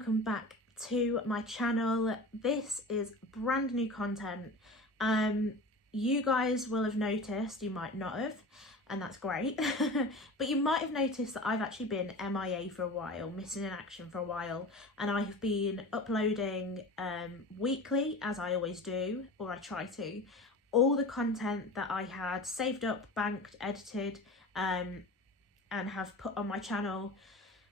welcome back to my channel. This is brand new content. You guys will have noticed, you might not have, and that's great, but you might have noticed that I've actually been MIA for a while, missing in action for a while, and I have been uploading weekly, as I always do, or I try to, all the content that I had saved up, banked, edited, and have put on my channel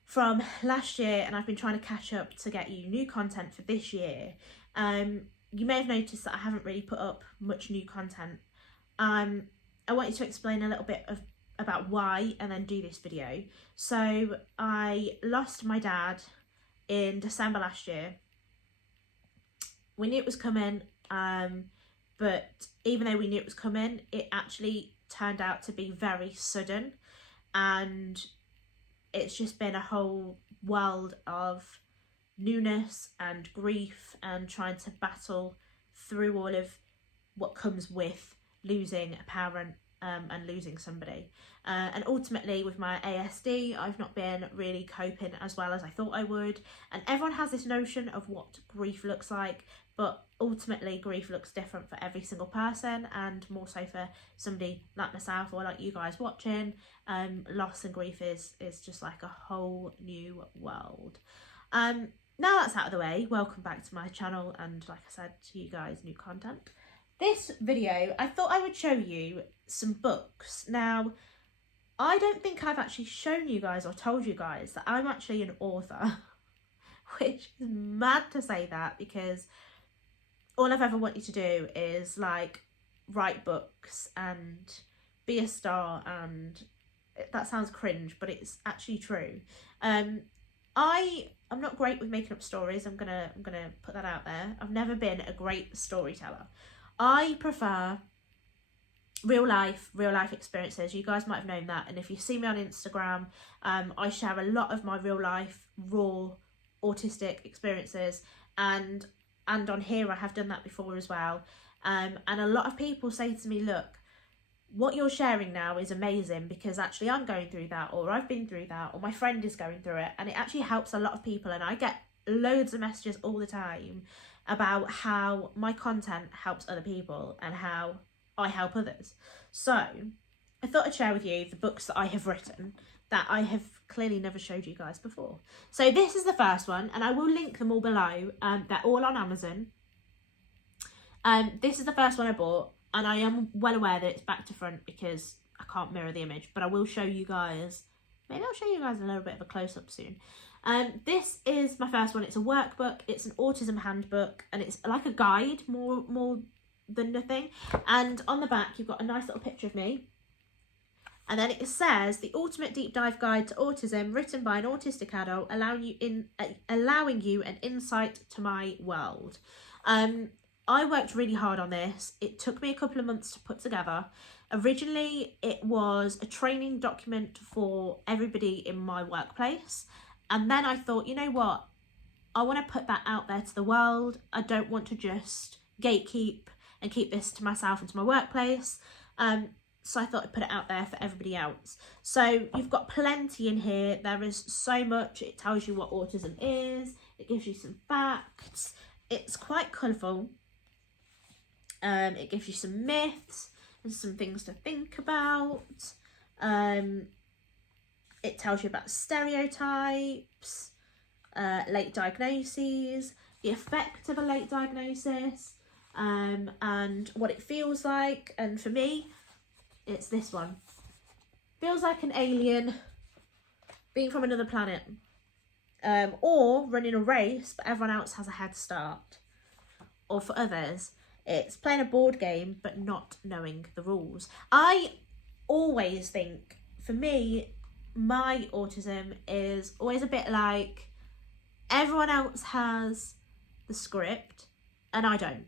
from last year, and I've been trying to catch up to get you new content for this year. You may have noticed that I haven't really put up much new content. I want you to explain a little bit about why and then do this video. So I lost my dad in December last year. We knew it was coming, but even though we knew it was coming, it actually turned out to be very sudden, and it's just been a whole world of newness and grief and trying to battle through all of what comes with losing a parent and losing somebody. And ultimately with my ASD, I've not been really coping as well as I thought I would. And everyone has this notion of what grief looks like, but ultimately grief looks different for every single person, and more so for somebody like myself or like you guys watching. Loss and grief is just like a whole new world. Now that's out of the way, welcome back to my channel, and like I said to you guys, new content. This video, I thought I would show you some books. Now, I don't think I've actually shown you guys or told you guys that I'm actually an author, which is mad to say that, because all I've ever wanted to do is like write books and be a star, and that sounds cringe, but it's actually true. I'm not great with making up stories. I'm gonna put that out there. I've never been a great storyteller. I prefer real life experiences. You guys might have known that, and if you see me on Instagram, I share a lot of my real life raw autistic experiences, and on here I have done that before as well. And a lot of people say to me, look, what you're sharing now is amazing, because actually I'm going through that, or I've been through that, or my friend is going through it, and it actually helps a lot of people. And I get loads of messages all the time about how my content helps other people and how I help others. So I thought I'd share with you the books that I have written that I have clearly never showed you guys before. So this is the first one, and I will link them all below. They're all on Amazon. This is the first one I bought, and I am well aware that it's back to front because I can't mirror the image, but I will show you guys, maybe I'll show you guys a little bit of a close-up soon. This is my first one. It's a workbook, it's an autism handbook, and it's like a guide more than nothing. And on the back you've got a nice little picture of me, and then it says the ultimate deep dive guide to autism, written by an autistic adult, allowing you an insight to my world. I worked really hard on this. It took me a couple of months to put together. Originally, it was a training document for everybody in my workplace. And then I thought, you know what? I want to put that out there to the world. I don't want to just gatekeep and keep this to myself and to my workplace. So I thought I'd put it out there for everybody else. So you've got plenty in here. There is so much. It tells you what autism is. It gives you some facts. It's quite colourful. It gives you some myths and some things to think about. It tells you about stereotypes, late diagnoses, the effect of a late diagnosis, and what it feels like. And for me, it's this one. Feels like an alien being from another planet, or running a race, but everyone else has a head start. Or for others, it's playing a board game but not knowing the rules. I always think, for me, my autism is always a bit like everyone else has the script and I don't.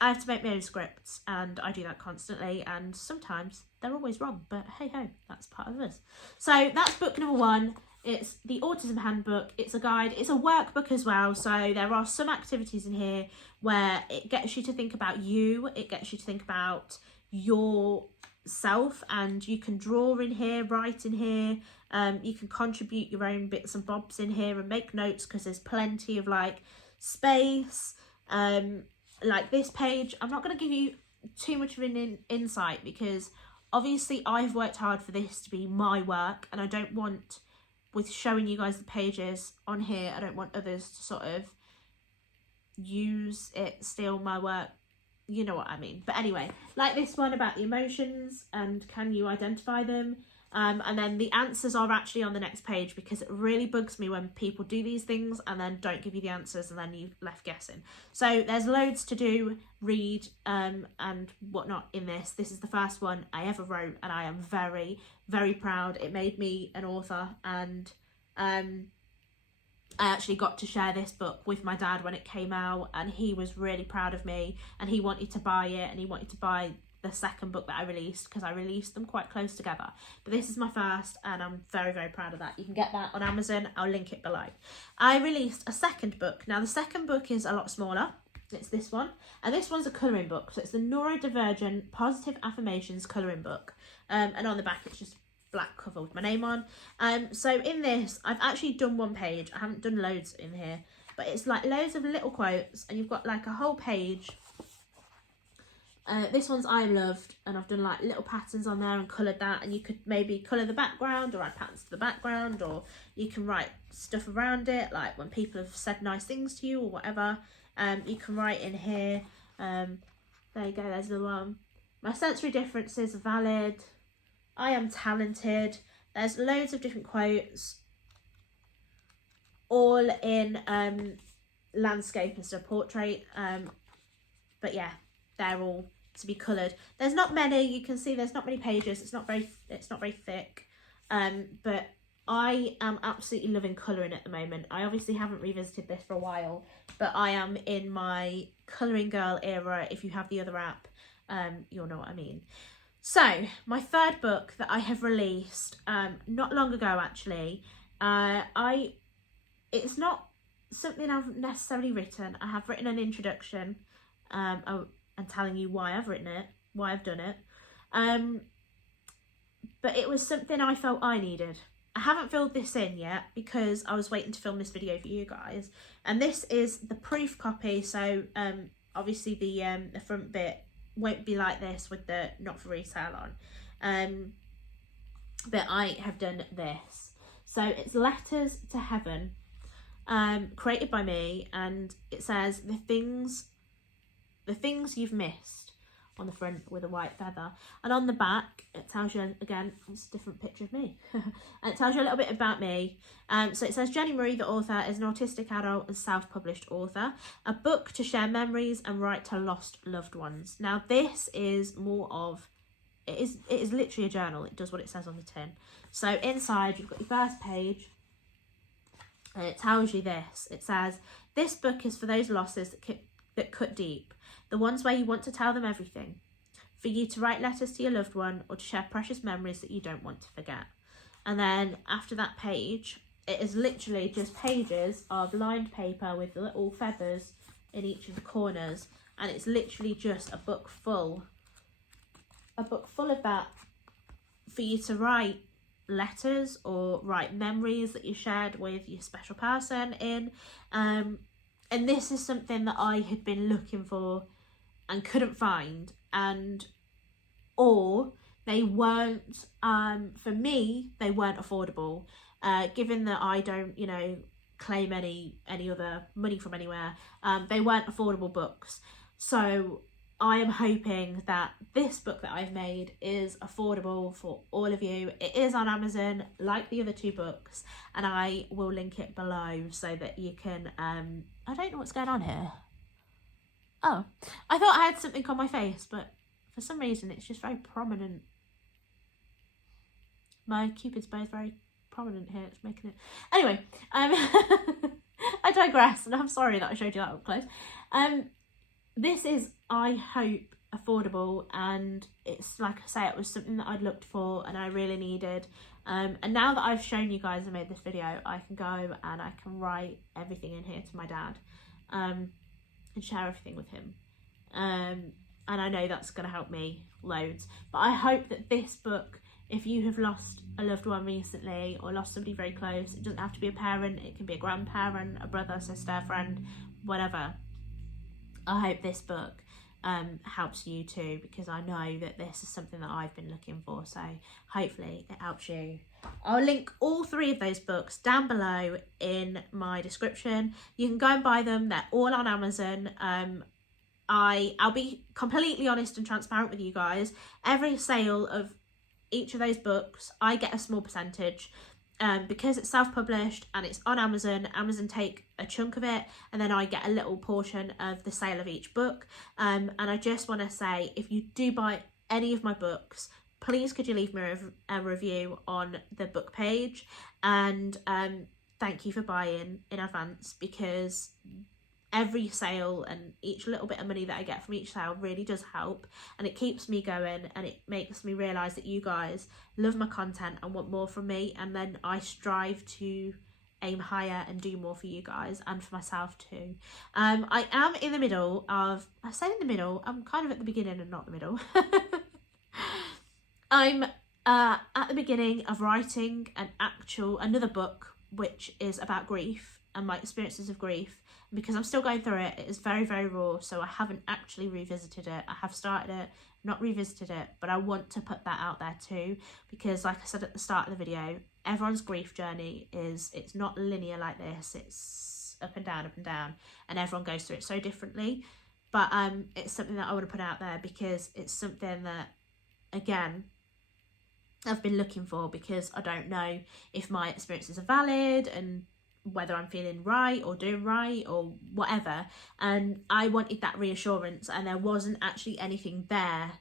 I have to make my own scripts, and I do that constantly, and sometimes they're always wrong, but hey ho, that's part of us. So that's book number one. It's the Autism Handbook. It's a guide. It's a workbook as well. So there are some activities in here where it gets you to think about you. It gets you to think about your self, and you can draw in here, write in here, you can contribute your own bits and bobs in here and make notes, because there's plenty of like space. Like this page, I'm not going to give you too much of an insight, because obviously I've worked hard for this to be my work, and I don't want, with showing you guys the pages on here, I don't want others to sort of use it, steal my work, you know what I mean. But anyway, like this one about the emotions and can you identify them, and then the answers are actually on the next page, because it really bugs me when people do these things and then don't give you the answers and then you're left guessing. So there's loads to do, read, and whatnot in this. This is the first one I ever wrote, and I am very, very proud. It made me an author, and I actually got to share this book with my dad when it came out, and he was really proud of me, and he wanted to buy it, and he wanted to buy the second book that I released, because I released them quite close together. But this is my first, and I'm very, very proud of that. You can get that on Amazon. I'll link it below. I released a second book. Now the second book is a lot smaller. It's this one, and this one's a colouring book. So it's the Neurodivergent Positive Affirmations colouring book, and on the back it's just black cover with my name on. So in this, I've actually done one page. I haven't done loads in here, but it's like loads of little quotes, and you've got like a whole page. This one's I am loved, and I've done like little patterns on there and coloured that, and you could maybe colour the background or add patterns to the background, or you can write stuff around it, like when people have said nice things to you or whatever. You can write in here, there you go, there's the one. My sensory differences are valid. I am talented. There's loads of different quotes, all in landscape instead of portrait. But yeah, they're all to be coloured. There's not many. You can see there's not many pages. It's not very thick. But I am absolutely loving colouring at the moment. I obviously haven't revisited this for a while, but I am in my colouring girl era. If you have the other app, you'll know what I mean. So my third book that I have released not long ago, actually, it's not something I've necessarily written. I have written an introduction and telling you why I've written it, why I've done it, but it was something I felt I needed. I haven't filled this in yet because I was waiting to film this video for you guys, and this is the proof copy. So obviously the front bit won't be like this with the not for resale on, but I have done this. So it's Letters to Heaven, created by me, and it says the things you've missed on the front with a white feather, and on the back it tells you, again, it's a different picture of me, and it tells you a little bit about me. So it says Jenny Marie, the author, is an autistic adult and self-published author, a book to share memories and write to lost loved ones. Now this is more of, it is literally a journal. It does what it says on the tin. So inside you've got your first page, and it tells you this. It says, this book is for those losses that cut deep, the ones where you want to tell them everything, for you to write letters to your loved one or to share precious memories that you don't want to forget. And then after that page, it is literally just pages of lined paper with little feathers in each of the corners, and it's literally just a book full of that, for you to write letters or write memories that you shared with your special person in. And this is something that I had been looking for and couldn't find, or they weren't, for me, they weren't affordable. Given that I don't, claim any other money from anywhere, they weren't affordable books. So I am hoping that this book that I've made is affordable for all of you. It is on Amazon, like the other two books, and I will link it below so that you can, I don't know what's going on here. Oh, I thought I had something on my face, but for some reason it's just very prominent. My Cupid's bow is very prominent here. It's making it... Anyway, I digress, and I'm sorry that I showed you that up close. This is, I hope, affordable, and it's, like I say, it was something that I'd looked for and I really needed. And now that I've shown you guys and made this video, I can go and I can write everything in here to my dad, and share everything with him. and I know that's going to help me loads. But I hope that this book, if you have lost a loved one recently or lost somebody very close, it doesn't have to be a parent, it can be a grandparent, a brother, sister, friend, whatever. I hope this book helps you too, because I know that this is something that I've been looking for, so hopefully it helps you. I'll link all 3 of those books down below in my description. You can go and buy them, they're all on Amazon. I'll be completely honest and transparent with you guys. Every sale of each of those books, I get a small percentage. Because it's self-published and it's on Amazon, Amazon take a chunk of it, and then I get a little portion of the sale of each book. And I just want to say, if you do buy any of my books, please could you leave me a review on the book page, and thank you for buying in advance, because every sale and each little bit of money that I get from each sale really does help, and it keeps me going, and it makes me realise that you guys love my content and want more from me, and then I strive to aim higher and do more for you guys and for myself too. I am in the middle of, I say in the middle, I'm kind of at the beginning and not the middle. I'm at the beginning of writing another book which is about grief and my experiences of grief. Because I'm still going through it, it is very, very raw, so I haven't actually revisited it. I have started it, not revisited it, but I want to put that out there too, because like I said at the start of the video, everyone's grief journey it's not linear like this. It's up and down, and everyone goes through it so differently. But it's something that I want to put out there, because it's something that, again, I've been looking for, because I don't know if my experiences are valid and whether I'm feeling right or doing right or whatever, and I wanted that reassurance, and there wasn't actually anything there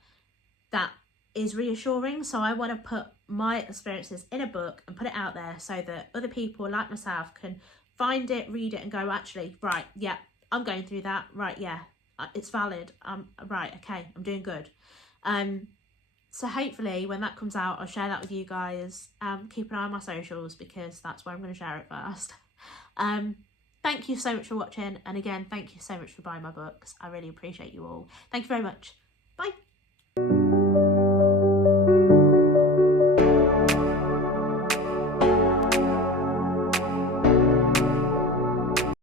that is reassuring. So I want to put my experiences in a book and put it out there so that other people like myself can find it, read it, and go, actually, right, yeah, I'm going through that, right, yeah, it's valid, right, okay, I'm doing good. So hopefully when that comes out, I'll share that with you guys. Keep an eye on my socials, because that's where I'm going to share it first. Thank you so much for watching, and again, thank you so much for buying my books. I really appreciate you all. Thank you very much.